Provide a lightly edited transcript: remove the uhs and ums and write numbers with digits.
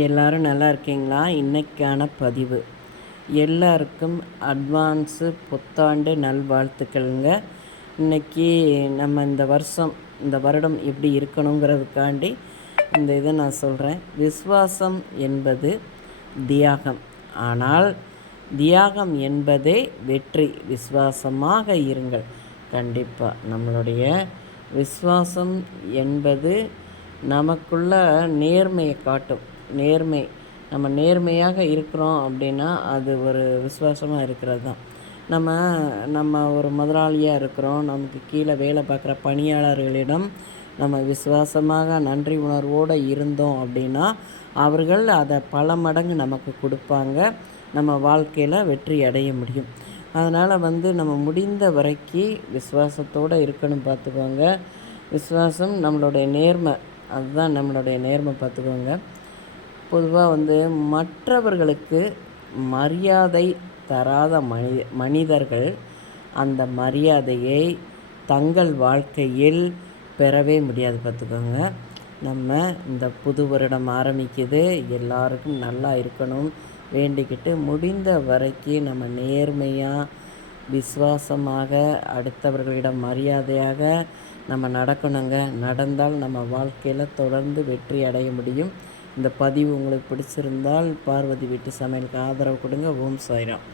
எல்லாரும் நல்லா இருக்கீங்களா? இன்னைக்கான பதிவு எல்லாருக்கும் அட்வான்ஸு புத்தாண்டு நல்வாழ்த்துக்கள்ங்க. இன்னைக்கு நம்ம இந்த வருடம் எப்படி இருக்கணுங்கிறதுக்காண்டி இந்த இதை நான் சொல்கிறேன். விசுவாசம் என்பது தியாகம், ஆனால் தியாகம் என்பதே வெற்றி. விசுவாசமாக இருங்கள். கண்டிப்பாக நம்மளுடைய விசுவாசம் என்பது நமக்குள்ள நேர்மையை காட்டும். நம்ம நேர்மையாக இருக்கிறோம் அப்படின்னா அது ஒரு விசுவாசமாக இருக்கிறது தான். நம்ம ஒரு முதலாளியாக இருக்கிறோம், நமக்கு கீழே வேலை பார்க்குற பணியாளர்களிடம் நம்ம விசுவாசமாக நன்றி உணர்வோடு இருந்தோம் அப்படின்னா அவர்கள் அதை பல மடங்கு நமக்கு கொடுப்பாங்க. நம்ம வாழ்க்கையில் வெற்றி அடைய முடியும். அதனால் நம்ம முடிந்த வரைக்கும் விசுவாசத்தோடு இருக்கணும். பார்த்துக்கோங்க, விசுவாசம் நம்மளுடைய நேர்மை, அதுதான் நம்மளுடைய நேர்மை. பார்த்துக்கோங்க, பொதுவாக மற்றவர்களுக்கு மரியாதை தராத மனிதர்கள் அந்த மரியாதையை தங்கள் வாழ்க்கையில் பெறவே முடியாது. பார்த்துக்கோங்க, நம்ம இந்த புது வருடம் ஆரம்பிக்குது, எல்லாருக்கும் நல்லா இருக்கணும் வேண்டிக்கிட்டு முடிந்த வரைக்கும் நம்ம நேர்மையாக விசுவாசமாக அடுத்தவர்களிடம் மரியாதையாக நம்ம நடக்கணுங்க. நடந்தால் நம்ம வாழ்க்கையில் தொடர்ந்து வெற்றி அடைய முடியும். இந்த பதிவு உங்களுக்கு பிடிச்சிருந்தால் பார்வதி வீட்டு சமையலுக்கு ஆதரவு கொடுங்க. ஓம் சாய்ராம்.